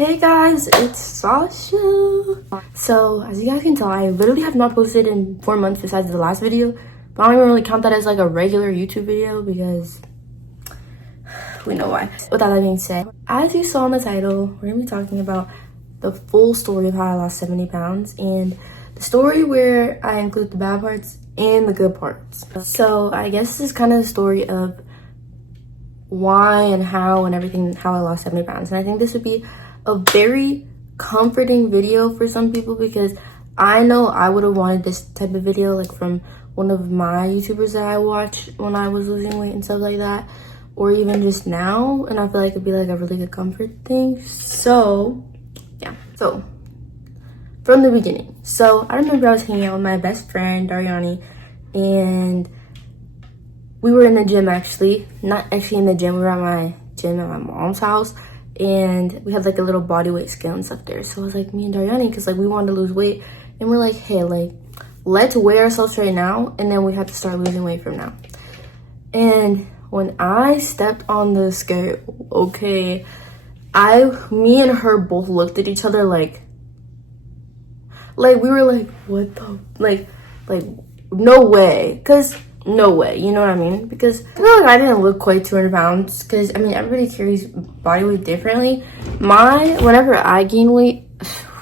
Hey guys, it's Sasha. So as you guys can tell, I literally have not posted in 4 months besides the last video, but I don't even really count that as like a regular YouTube video because we know why. With that being said, as you saw in the title, we're gonna be talking about the full story of how I lost 70 pounds and the story where I include the bad parts and the good parts. So I guess this is kind of the story of why and how and everything, how I lost 70 pounds. And I think this would be a very comforting video for some people because I know I would have wanted this type of video like from one of my YouTubers that I watched when I was losing weight and stuff like that, or even just now, and I feel like it'd be like a really good comfort thing. So yeah, so from the beginning. So I remember I was hanging out with my best friend Dariani, and we were in the gym, actually not actually in the gym, we were at my gym at my mom's house, and we had like a little body weight scale and stuff there. So it was like me and Dariani, because like we wanted to lose weight, and we're like, hey, like let's weigh ourselves right now, and then we have to start losing weight from now. And when I stepped on the scale, okay, me and her both looked at each other like we were like, what the, like no way, because no way, you know what I mean? Because I feel like I didn't look quite 200 pounds, because I mean everybody carries body weight differently. Whenever I gain weight,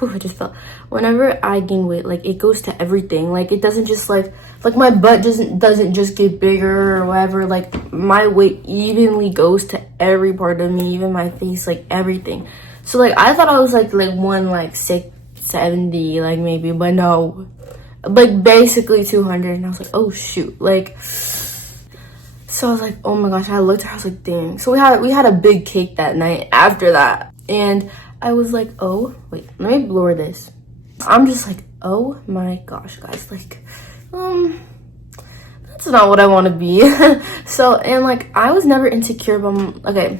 I just felt, whenever I gain weight, like it goes to everything. Like it doesn't just like my butt doesn't just get bigger or whatever. Like my weight evenly goes to every part of me, even my face, like everything. So like I thought I was like 170, like maybe, but no, like basically 200. And I was like, oh shoot, like, so I was like, oh my gosh. I looked at her, I was like, dang. So we had a big cake that night after that, and I was like, oh wait, let me blur this. I'm just like, oh my gosh, guys, like that's not what I want to be. So, and like I was never insecure about, okay,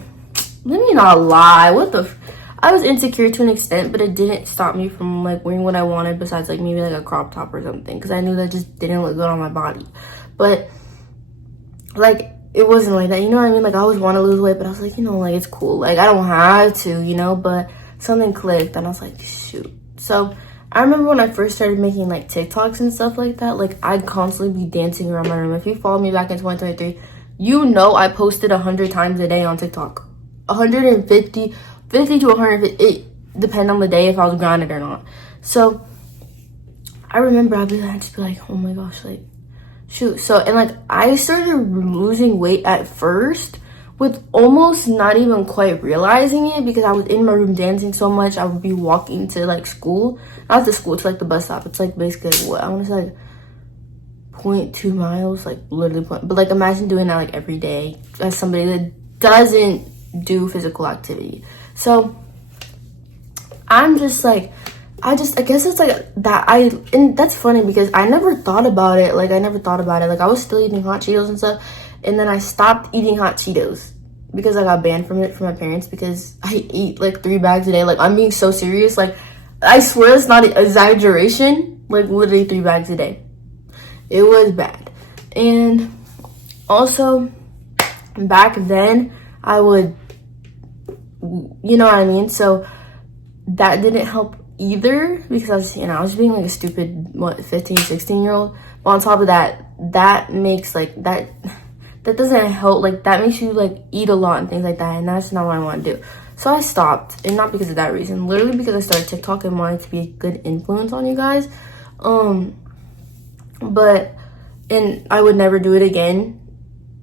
let me not lie, I was insecure to an extent, but it didn't stop me from like wearing what I wanted, besides like maybe like a crop top or something, because I knew that just didn't look good on my body. But like it wasn't like that, you know what I mean? Like I always want to lose weight, but I was like, you know, like it's cool, like I don't have to, you know. But something clicked, and I was like, shoot. So I remember when I first started making like TikToks and stuff like that, like I'd constantly be dancing around my room. If you followed me back in 2023, you know I posted 100 times a day on TikTok. 150 to 150, it depend on the day if I was grounded or not. So I remember I'd just be like, oh my gosh, like shoot. So, and like I started losing weight at first with almost not even quite realizing it, because I was in my room dancing so much. I would be walking to like school, not to school, to like the bus stop. It's like basically what I want to say, like 0.2 miles, like literally but like imagine doing that like every day as somebody that doesn't do physical activity. So I'm just like, I guess it's like that. And that's funny because I never thought about it. Like I was still eating hot Cheetos and stuff, and then I stopped eating hot Cheetos because I got banned from it from my parents, because I eat like 3 bags a day. Like I'm being so serious, like I swear it's not an exaggeration, like literally 3 bags a day. It was bad. And also back then I would, you know what I mean? So that didn't help either, because I was, you know, I was being like a stupid 15-16-year-old. But on top of that, that makes like that doesn't help. Like that makes you like eat a lot and things like that, and that's not what I want to do. So I stopped, and not because of that reason, literally because I started TikTok and wanted to be a good influence on you guys. But I would never do it again,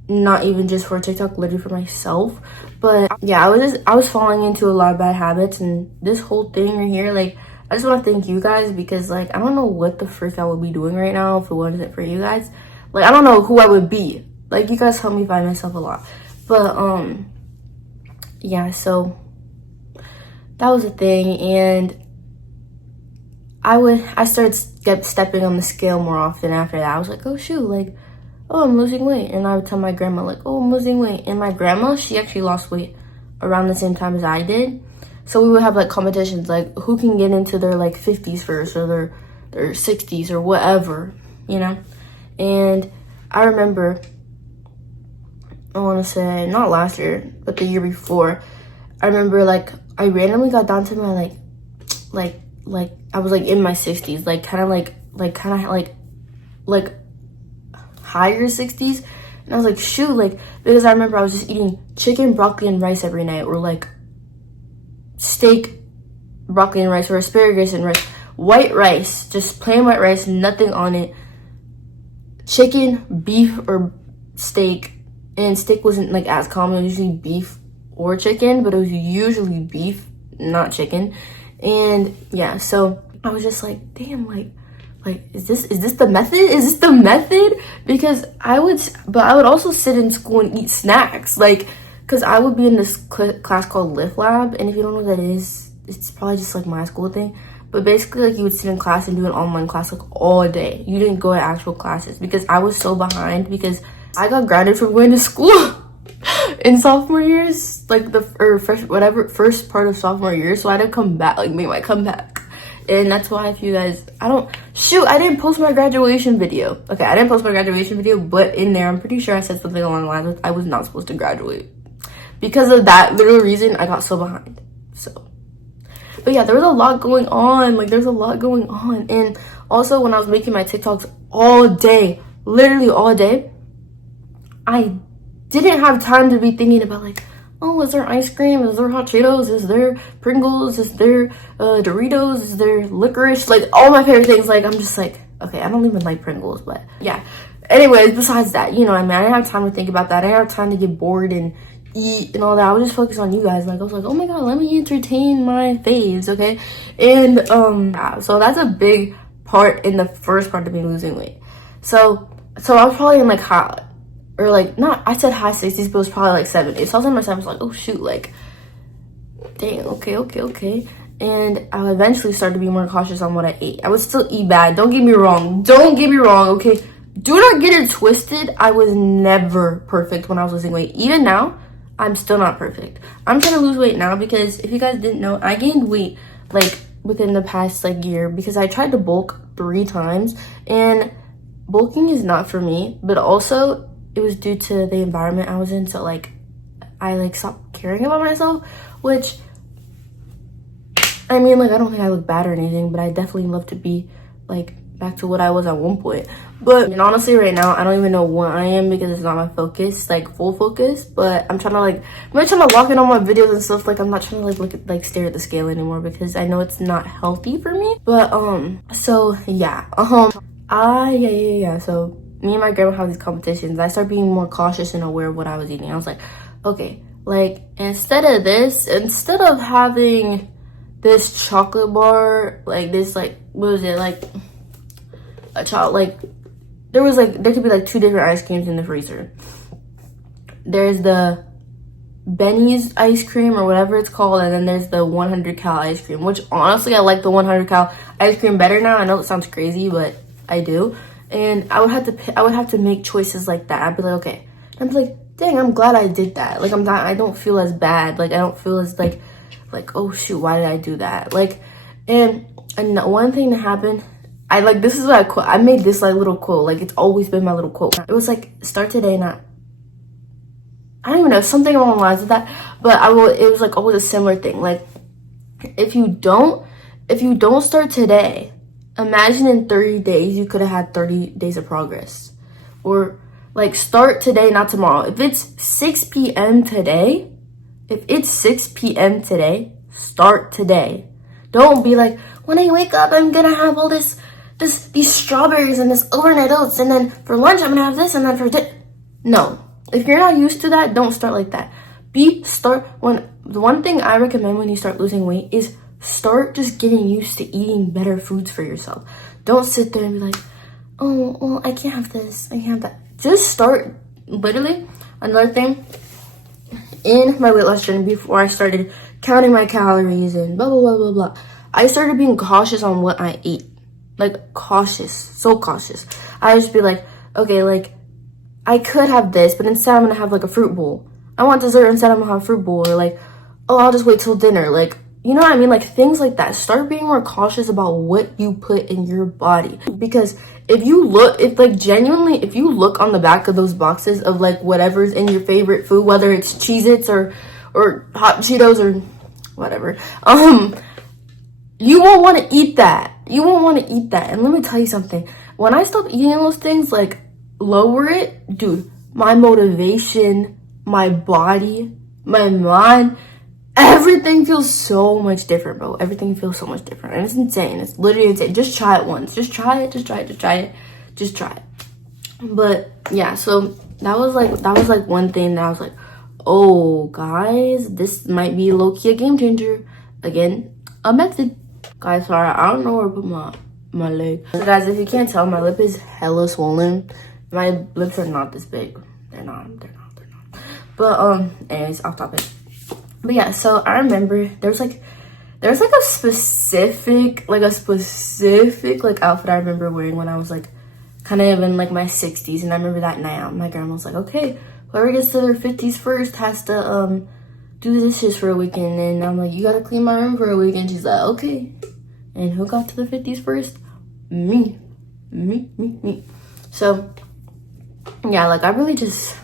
not even just for TikTok, literally for myself. But yeah, I was falling into a lot of bad habits, and this whole thing right here, like I just want to thank you guys, because like I don't know what the frick I would be doing right now if it wasn't for you guys. Like I don't know who I would be. Like you guys help me find myself a lot. But yeah, so that was a thing, and I started stepping on the scale more often after that. I was like, oh shoot, like, oh, I'm losing weight. And I would tell my grandma like, oh, I'm losing weight. And my grandma, she actually lost weight around the same time as I did. So we would have like competitions, like who can get into their like 50s first, or their 60s or whatever, you know. And I remember, I want to say not last year, but the year before, I remember like I randomly got down to my I was like in my 60s, like kind of like higher 60s. And I was like, shoot, like, because I remember I was just eating chicken, broccoli, and rice every night, or like steak, broccoli, and rice, or asparagus and rice, white rice, just plain white rice, nothing on it, chicken, beef, or steak. And steak wasn't like as common, it was usually beef or chicken, but it was usually beef, not chicken. And yeah, so I was just like, damn, like is this the method? Is this the method? Because I would also sit in school and eat snacks, like, because I would be in this class called Lift Lab, and if you don't know what that is, it's probably just like my school thing. But basically, like, you would sit in class and do an online class like all day. You didn't go to actual classes, because I was so behind, because I got grounded from going to school in sophomore years, like first part of sophomore year. So I had to come back, like make my comeback. And that's why, if you guys, I didn't post my graduation video. Okay, I didn't post my graduation video, but in there, I'm pretty sure I said something along the lines of I was not supposed to graduate. Because of that literal reason, I got so behind. So, but yeah, there was a lot going on. Like, there's a lot going on. And also, when I was making my TikToks all day, literally all day, I didn't have time to be thinking about, like, oh, is there ice cream? Is there hot Cheetos? Is there Pringles? Is there Doritos? Is there licorice? Like, all my favorite things. Like, I'm just like, okay, I don't even like Pringles, but yeah. Anyways, besides that, you know what I mean? I didn't have time to think about that. I didn't have time to get bored and eat and all that. I was just focused on you guys. Like, I was like, oh my god, let me entertain my faves, okay? And yeah, so that's a big part in the first part of me losing weight. So I was probably in like hot, or like, not, I said high 60s, but it was probably like 70s. So I was in my 70s, like, oh shoot, like, dang, okay. And I eventually started to be more cautious on what I ate. I would still eat bad, don't get me wrong, okay? Do not get it twisted. I was never perfect when I was losing weight. Even now, I'm still not perfect. I'm trying to lose weight now, because if you guys didn't know, I gained weight like within the past like year, because I tried to bulk 3 times, and bulking is not for me, but also it was due to the environment I was in. So like, I like stopped caring about myself, which, I mean, like, I don't think I look bad or anything, but I definitely love to be like back to what I was at one point. But, and honestly, right now, I don't even know what I am, because it's not my focus, like full focus. But I'm trying to walk in on my videos and stuff. Like, I'm not trying to like look at, like, stare at the scale anymore, because I know it's not healthy for me. But so yeah, yeah. So me and my grandma have these competitions. I started being more cautious and aware of what I was eating. I was like, okay, like, instead of having this chocolate bar, like this, like, what was it, like a chocolate, like, there could be like 2 different ice creams in the freezer. There's the Benny's ice cream, or whatever it's called, and then there's the 100 cal ice cream, which honestly, I like the 100 cal ice cream better now. I know it sounds crazy, but I do. And I would have to make choices like that. I'd be like, okay. I'd be like, dang, I'm glad I did that. Like, I don't feel as bad. Like, I don't feel as like, oh shoot, why did I do that? Like, and one thing that happened, this is what I made this like little quote. Like, it's always been my little quote. It was like, start today, not, I don't even know, something along the lines of that. But it was like always a similar thing. Like, if you don't start today, imagine in 30 days, you could have had 30 days of progress. Or like, start today, not tomorrow. If it's 6 p.m. today, start today. Don't be like, when I wake up, I'm gonna have all these strawberries and this overnight oats, and then for lunch, I'm gonna have this, and then for dinner. No. If you're not used to that, don't start like that. The one thing I recommend when you start losing weight is start just getting used to eating better foods for yourself. Don't sit there and be like, oh, well, I can't have this, I can't have that. Just start. Literally, another thing, in my weight loss journey, before I started counting my calories and blah, blah, blah, blah, blah, I started being cautious on what I ate. Like, cautious, so cautious. I would just be like, okay, like, I could have this, but instead I'm gonna have like a fruit bowl. I want dessert, instead I'm gonna have a fruit bowl. Or like, oh, I'll just wait till dinner. Like, you know what I mean? Like, things like that. Start being more cautious about what you put in your body. Because if you look on the back of those boxes of like whatever's in your favorite food, whether it's Cheez-Its or Hot Cheetos or whatever. You won't want to eat that. You won't want to eat that. And let me tell you something. When I stop eating those things, like, lower it, dude, my motivation, my body, my mind, everything feels so much different, bro. Everything feels so much different. And it's insane. It's literally insane. Just try it once. Just try it. Just try it. Just try it. Just try it. But yeah, so that was like one thing that I was like, oh, guys, this might be low-key a game changer. Again, a method. Guys, sorry, I don't know where to put my leg. So guys, if you can't tell, my lip is hella swollen. My lips are not this big. They're not. But anyways, off topic. But yeah, so I remember there's like a specific like outfit I remember wearing when I was like kind of in like my 60s. And I remember that night my grandma was like, okay, whoever gets to their 50s first has to do the dishes for a weekend. And I'm like, you gotta clean my room for a weekend. She's like, okay. And who got to the 50s first? Me. So yeah, like I just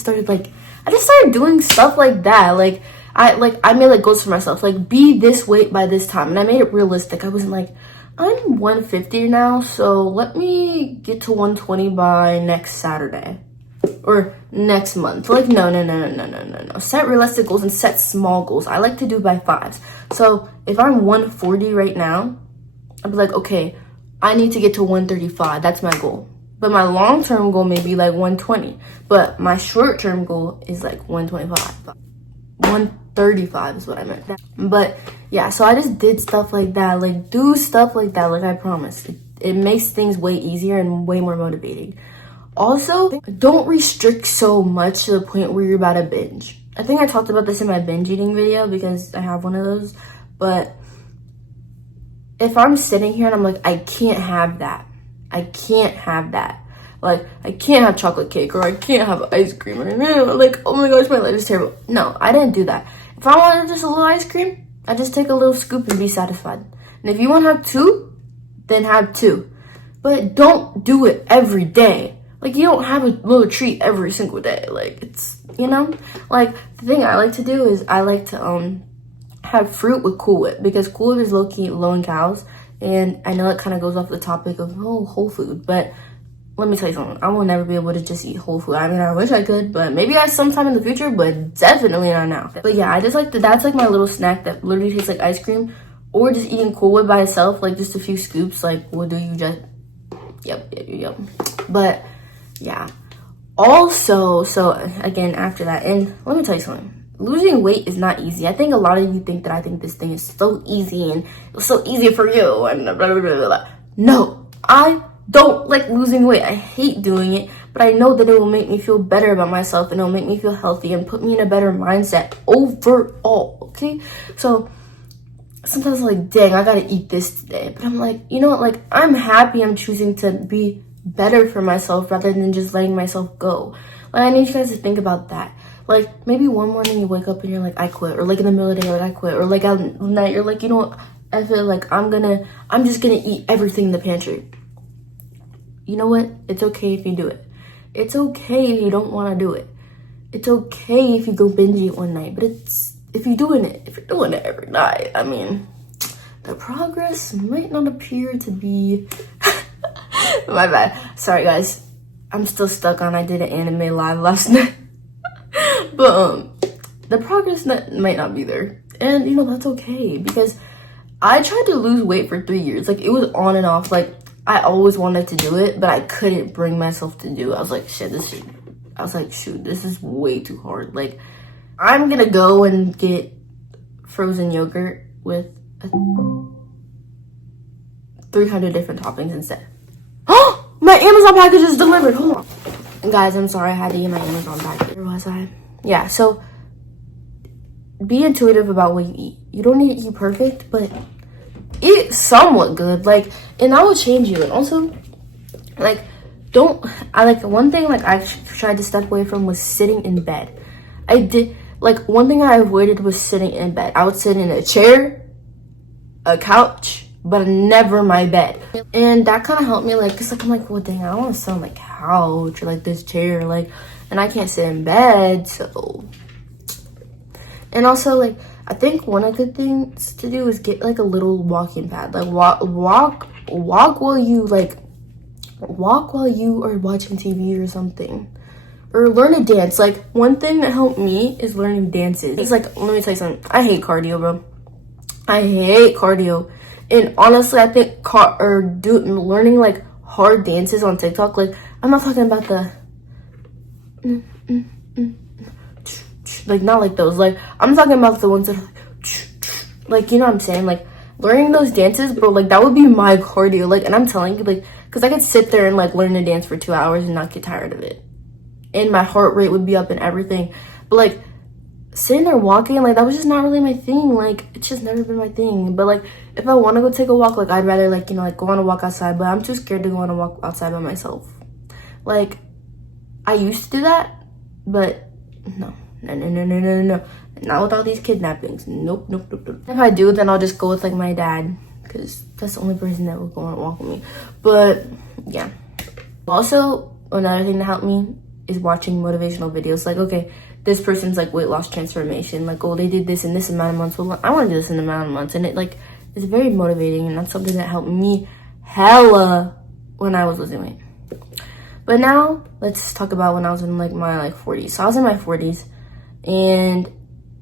started doing stuff like that. Like I made like goals for myself, like be this weight by this time, and I made it realistic. I wasn't like, I'm 150 now, so let me get to 120 by next Saturday or next month. Like no. Set realistic goals and set small goals. I like to do by fives. So if I'm 140 right now, I'd be like, okay, I need to get to 135. That's my goal. But my long-term goal may be like 120. But my short-term goal is like 125. 135 is what I meant. But yeah, so I just did stuff like that. Like do stuff like that, like I promised. It makes things way easier and way more motivating. Also, don't restrict so much to the point where you're about to binge. I think I talked about this in my binge eating video because I have one of those. But if I'm sitting here and I'm like, I can't have that. I can't have that. Like, I can't have chocolate cake or I can't have ice cream. Or like, oh my gosh, my life is terrible. No, I didn't do that. If I wanted just a little ice cream, I just take a little scoop and be satisfied. And if you want to have two, then have two. But don't do it every day. Like, you don't have a little treat every single day. Like, it's, you know? Like, the thing I like to do is I like to have fruit with Cool Whip. Because Cool Whip is low-key low in calories. And I know it kind of goes off the topic of, whole food. But let me tell you something. I will never be able to just eat whole food. I mean, I wish I could. But maybe I sometime in the future. But definitely not now. But yeah, I just like that's like my little snack that literally tastes like ice cream. Or just eating Cool Whip by itself. Like, just a few scoops. Like, will do you just... Yep. But... yeah. Also, so again, after that, and let me tell you something. Losing weight is not easy. I think a lot of you think that I think this thing is so easy and it's so easy for you and blah, blah, blah, blah. No, I don't like losing weight. I hate doing it, but I know that it will make me feel better about myself and it will make me feel healthy and put me in a better mindset overall, okay? So sometimes I'm like, dang, I gotta eat this today. But I'm like, you know what? Like, I'm happy I'm choosing to be better for myself rather than just letting myself go. Like, I need you guys to think about that. Like, maybe one morning you wake up and you're like, I quit. Or like in the middle of the day, you're like, I quit. Or like at night, you're like, you know what? I feel like I'm just gonna eat everything in the pantry. You know what? It's okay if you do it. It's okay if you don't want to do it. It's okay if you go binge eat one night. But if you're doing it every night, I mean, the progress might not appear to be... My bad. Sorry, guys. I'm still stuck on I did an anime live last night. But, the progress might not be there. And, you know, that's okay. Because I tried to lose weight for 3 years. Like, it was on and off. Like, I always wanted to do it, but I couldn't bring myself to do it. I was like, shoot, this is way too hard. Like, I'm gonna go and get frozen yogurt with 300 different toppings instead. Oh, my Amazon package is delivered. Hold on. And guys, I'm sorry I had to eat my Amazon package. Where was I? Yeah, so be intuitive about what you eat. You don't need to eat perfect, but eat somewhat good. Like, and that will change you. And also, like, one thing, like, I tried to step away from was sitting in bed. One thing I avoided was sitting in bed. I would sit in a chair, a couch, but never my bed. And that kind of helped me, like, cause like, I'm like, well, dang, I don't want to sit on the couch or like this chair, like, and I can't sit in bed, so. And also, like, I think one of the things to do is get like a little walking pad. Like walk while you are watching TV or something. Or learn to dance. Like, one thing that helped me is learning dances. It's like, let me tell you something. I hate cardio, bro. I hate cardio. And honestly, I think learning like hard dances on TikTok, like, I'm not talking about the like, not like those. Like, I'm talking about the ones that are like, you know what I'm saying? Like, learning those dances, bro, like, that would be my cardio. Like, and I'm telling you, like, because I could sit there and like learn to dance for 2 hours and not get tired of it. And my heart rate would be up and everything. But like, sitting there walking, like, that was just not really my thing. Like, it's just never been my thing. But like, if I want to go take a walk, like, I'd rather, like, you know, like, go on a walk outside. But I'm too scared to go on a walk outside by myself. Like, I used to do that, but no. Not with all these kidnappings. Nope. If I do, then I'll just go with like my dad, because that's the only person that will go on a walk with me. But yeah. Also, another thing that helped me is watching motivational videos. Like, okay, this person's like weight loss transformation. Like, oh, they did this in this amount of months. Well, I want to do this in an amount of months. And it like is very motivating, and that's something that helped me hella when I was losing weight. But now let's talk about when I was in like my 40s. So I was in my 40s, and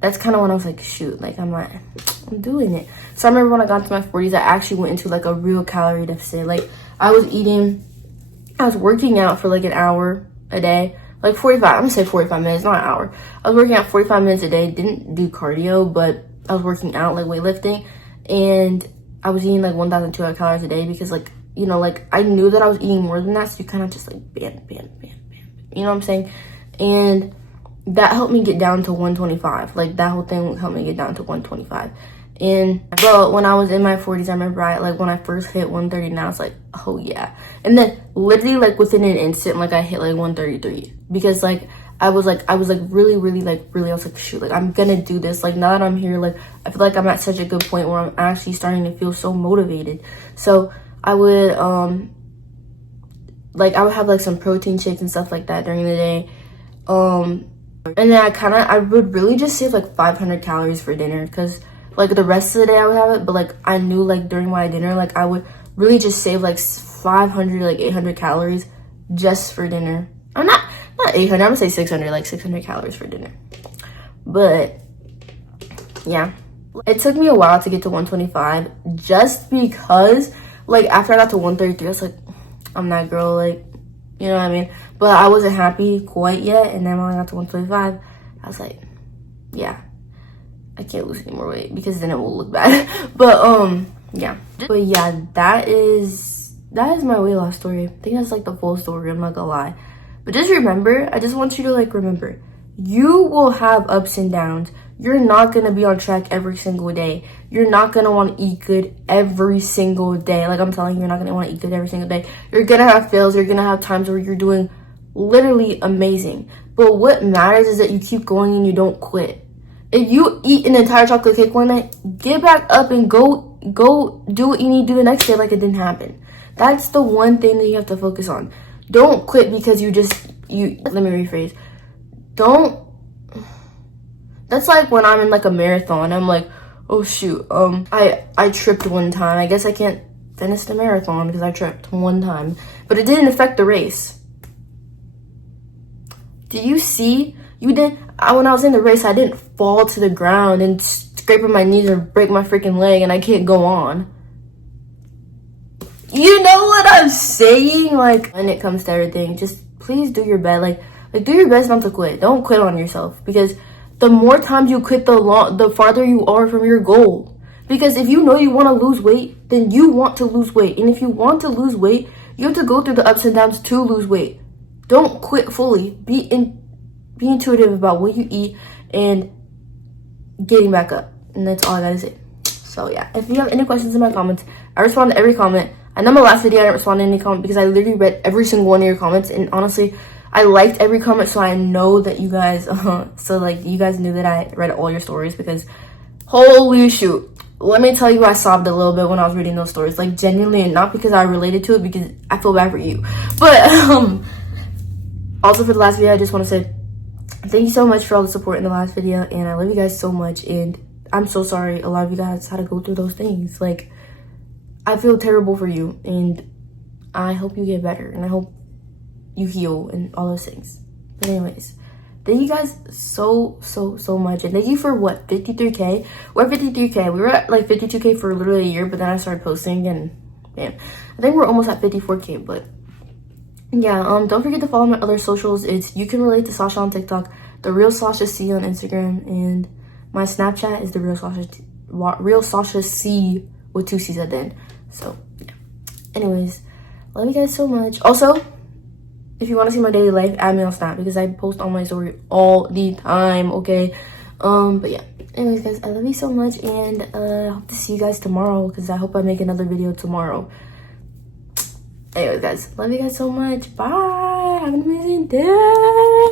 that's kind of when I was like, shoot, like, I'm doing it. So I remember when I got to my 40s, I actually went into like a real calorie deficit. Like, I was working out for like an hour a day, like 45, I'm gonna say 45 minutes, not an hour. I was working out 45 minutes a day, didn't do cardio, but I was working out, like weightlifting, and I was eating like 1,200 calories a day because, like, you know, like, I knew that I was eating more than that, so you kind of just like bam, you know what I'm saying? And that helped me get down to 125. Like, that whole thing helped me get down to 125. And bro, when I was in my 40s, I remember when I first hit 139, I was like, oh yeah. And then literally like within an instant, like, I hit like 133, because like I was really, I was like, shoot, like, I'm gonna do this. Like, now that I'm here, like, I feel like I'm at such a good point where I'm actually starting to feel so motivated. So I would have like some protein shakes and stuff like that during the day. And then I would really just save like 500 calories for dinner, because like the rest of the day I would have it, but like I knew like during my dinner, like I would really just save like 500, like 800 calories just for dinner. I'm not 800, I'm gonna say 600, like 600 calories for dinner. But yeah, it took me a while to get to 125, just because like after I got to 133, I was like, I'm that girl, like, you know what I mean? But I wasn't happy quite yet, and then when I got to 125, I was like, yeah, I can't lose any more weight, because then it will look bad. But yeah. But yeah, that is my weight loss story. I think that's like the full story, I'm not gonna lie. But just remember, I just want you to like remember, you will have ups and downs. You're not gonna be on track every single day. You're not gonna want to eat good every single day. Like, I'm telling you, you're not gonna want to eat good every single day. You're gonna have fails. You're gonna have times where you're doing literally amazing. But what matters is that you keep going and you don't quit. If you eat an entire chocolate cake one night, get back up and go do what you need to do the next day like it didn't happen. That's the one thing that you have to focus on. Don't quit because let me rephrase. That's like when I'm in like a marathon, I'm like, oh shoot, I tripped one time. I guess I can't finish the marathon because I tripped one time. But it didn't affect the race. Do you see? When I was in the race, I didn't fall to the ground and scrape on my knees or break my freaking leg and I can't go on. You know what I'm saying? Like, when it comes to everything, just please do your best. Like do your best not to quit. Don't quit on yourself, because the more times you quit, the farther you are from your goal. Because if you know you want to lose weight, then you want to lose weight. And if you want to lose weight, you have to go through the ups and downs to lose weight. Don't quit fully. Be intuitive about what you eat and getting back up. And that's all I gotta say. So yeah, if you have any questions in my comments, I respond to every comment. I know my last video I didn't respond to any comment because I literally read every single one of your comments, and honestly, I liked every comment, so I know that you guys, you guys knew that I read all your stories, because holy shoot. Let me tell you, I sobbed a little bit when I was reading those stories, like genuinely, and not because I related to it, because I feel bad for you. But also for the last video, I just want to say thank you so much for all the support in the last video, and I love you guys so much, and I'm so sorry a lot of you guys had to go through those things. Like, I feel terrible for you, and I hope you get better, and I hope you heal and all those things. But anyways, thank you guys so much, and thank you for what, 53K? We're at 53K. We were at like 52K for literally a year, but then I started posting, and man, I think we're almost at 54K. But yeah, don't forget to follow my other socials. It's You Can Relate to Sasha on TikTok, The Real Sasha C on Instagram, and my Snapchat is The Real Sasha C with 2 C's at the end. So yeah. Anyways, love you guys so much. Also, if you want to see my daily life, add me on Snap because I post on my story all the time, okay? But yeah. Anyways, guys, I love you so much, and I hope to see you guys tomorrow because I hope I make another video tomorrow. Anyways, guys, love you guys so much. Bye. Have an amazing day.